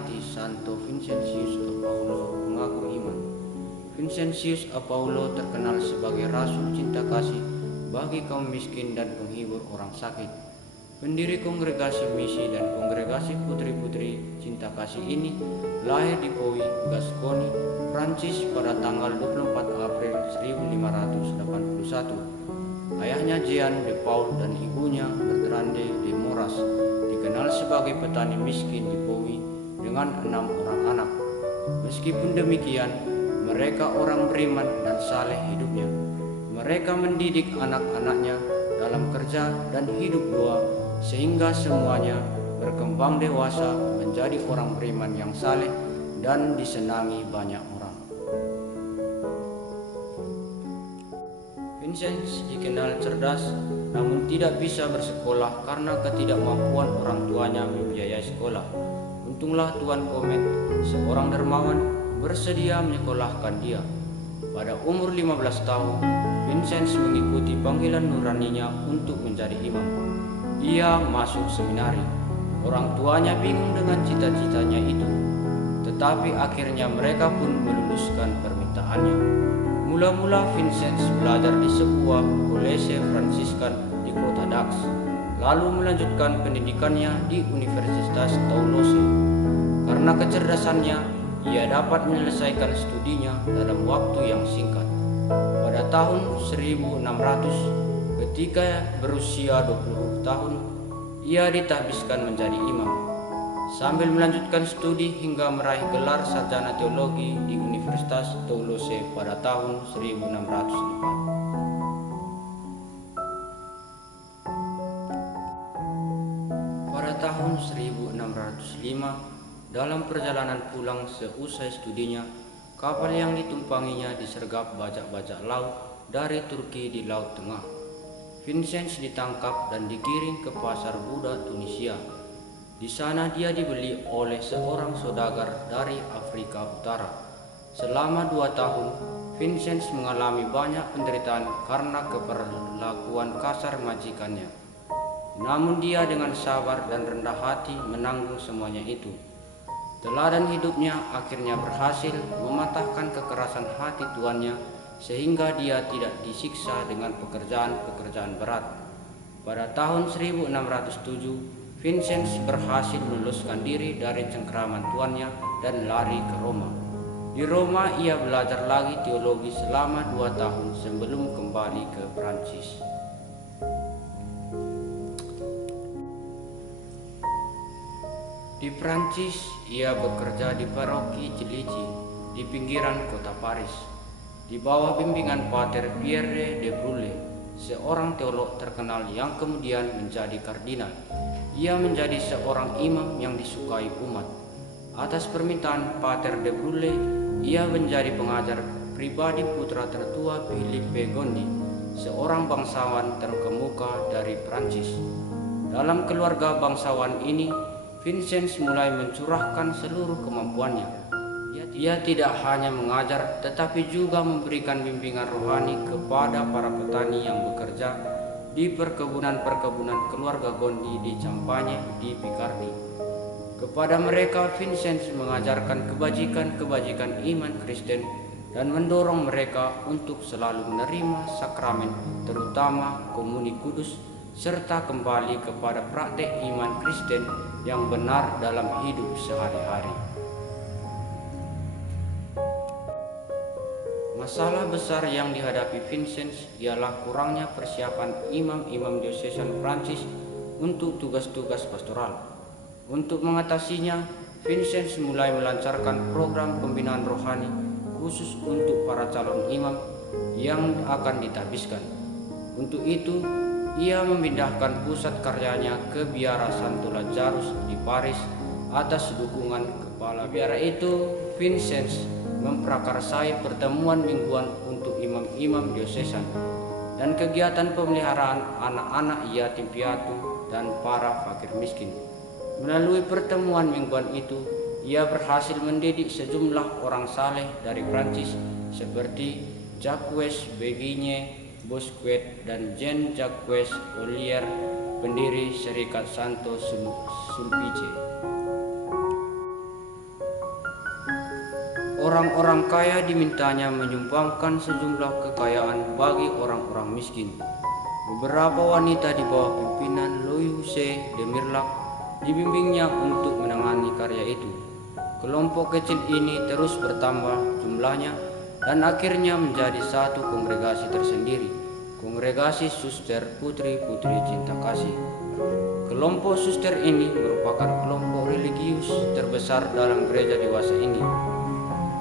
memperingati Santo Vincentius Apaulo pengaku iman. Vincentius Apaulo terkenal sebagai rasul cinta kasih bagi kaum miskin dan penghibur orang sakit. Pendiri kongregasi misi dan kongregasi putri-putri cinta kasih ini lahir di Pau, Gascony, Prancis pada tanggal 24 April 1581. Ayahnya Jean de Paul dan ibunya Bertrande de Moras dikenal sebagai petani miskin di Pau dengan 6 orang anak. Meskipun demikian, mereka orang beriman dan saleh hidupnya. Mereka mendidik anak-anaknya dalam kerja dan hidup doa sehingga semuanya berkembang dewasa menjadi orang beriman yang saleh dan disenangi banyak orang. Vincent dikenal cerdas namun tidak bisa bersekolah karena ketidakmampuan orang tuanya membiayai sekolah. Untunglah Tuan Comet, seorang dermawan, bersedia menyekolahkan dia. Pada umur 15 tahun, Vincent mengikuti panggilan nuraninya untuk menjadi imam. Ia masuk seminari. Orang tuanya bingung dengan cita-citanya itu, tetapi akhirnya mereka pun meluluskan permintaannya. Mula-mula Vincent belajar di sebuah kolese Fransiskan di kota Dax, lalu melanjutkan pendidikannya di Universitas Toulouse. Karena kecerdasannya, ia dapat menyelesaikan studinya dalam waktu yang singkat. Pada tahun 1600, ketika berusia 20 tahun, ia ditahbiskan menjadi imam, sambil melanjutkan studi hingga meraih gelar sarjana teologi di Universitas Toulouse pada tahun 1604. Pada tahun 1605, dalam perjalanan pulang seusai studinya, kapal yang ditumpanginya disergap bajak-bajak laut dari Turki di Laut Tengah. Vincent ditangkap dan digiring ke pasar budak Tunisia. Di sana dia dibeli oleh seorang saudagar dari Afrika Utara. Selama 2 tahun, Vincent mengalami banyak penderitaan karena keperlakuan kasar majikannya. Namun dia dengan sabar dan rendah hati menanggung semuanya itu. Teladan hidupnya akhirnya berhasil mematahkan kekerasan hati tuannya sehingga dia tidak disiksa dengan pekerjaan-pekerjaan berat. Pada tahun 1607, Vincent berhasil meluluskan diri dari cengkeraman tuannya dan lari ke Roma. Di Roma ia belajar lagi teologi selama 2 tahun sebelum kembali ke Prancis. Di Prancis, ia bekerja di paroki Cilici di pinggiran kota Paris, di bawah bimbingan Pater Pierre de Brule, seorang teolog terkenal yang kemudian menjadi kardinal. Ia menjadi seorang imam yang disukai umat. Atas permintaan Pater de Brule, ia menjadi pengajar pribadi putra tertua Philippe Gondi, seorang bangsawan terkemuka dari Prancis. Dalam keluarga bangsawan ini, Vincent mulai mencurahkan seluruh kemampuannya. Ia tidak hanya mengajar, tetapi juga memberikan bimbingan rohani kepada para petani yang bekerja di perkebunan-perkebunan keluarga Gondi di Champagne di Picardy. Kepada mereka, Vincent mengajarkan kebajikan-kebajikan iman Kristen dan mendorong mereka untuk selalu menerima sakramen, terutama komuni kudus, serta kembali kepada praktek iman Kristen yang benar dalam hidup sehari-hari. Masalah besar yang dihadapi Vincent ialah kurangnya persiapan imam-imam diosesan Prancis untuk tugas-tugas pastoral. Untuk mengatasinya, Vincent mulai melancarkan program pembinaan rohani khusus untuk para calon imam yang akan ditahbiskan. Untuk itu, ia memindahkan pusat karyanya ke Biara Santo Lazarus di Paris atas dukungan kepala biara itu. Vincent memprakarsai pertemuan mingguan untuk imam-imam diosesan dan kegiatan pemeliharaan anak-anak yatim piatu dan para fakir miskin. Melalui pertemuan mingguan itu, ia berhasil mendidik sejumlah orang saleh dari Prancis seperti Jacques Beguigne, Bosquet, dan Jean-Jacques Ollier, pendiri Serikat Santo Sulpice. orang-orang kaya dimintanya menyumbangkan sejumlah kekayaan bagi orang-orang miskin. Beberapa wanita di bawah pimpinan Louis Huse de Mirlac dibimbingnya untuk menangani karya itu. Kelompok kecil ini terus bertambah jumlahnya dan akhirnya menjadi satu kongregasi tersendiri, Kongregasi Suster Putri-Putri Cinta Kasih. Kelompok suster ini merupakan kelompok religius terbesar dalam gereja dewasa ini.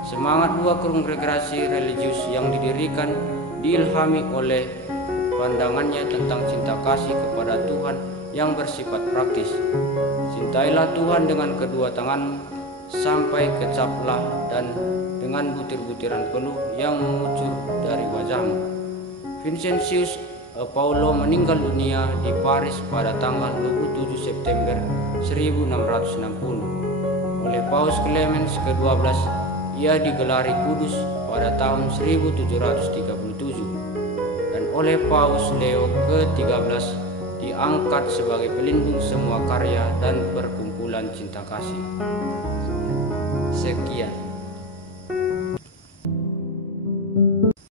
Semangat dua kongregasi religius yang didirikan diilhami oleh pandangannya tentang cinta kasih kepada Tuhan yang bersifat praktis. Cintailah Tuhan dengan kedua tanganmu sampai kecaplah dan dengan butir-butiran peluh yang mengucur dari wajahmu. Vincentius Paulo meninggal dunia di Paris pada tanggal 27 September 1660. Oleh Paus Clemens ke-12, ia digelari kudus pada tahun 1737. Dan oleh Paus Leo ke-13 diangkat sebagai pelindung semua karya dan perkumpulan cinta kasih. Sekian.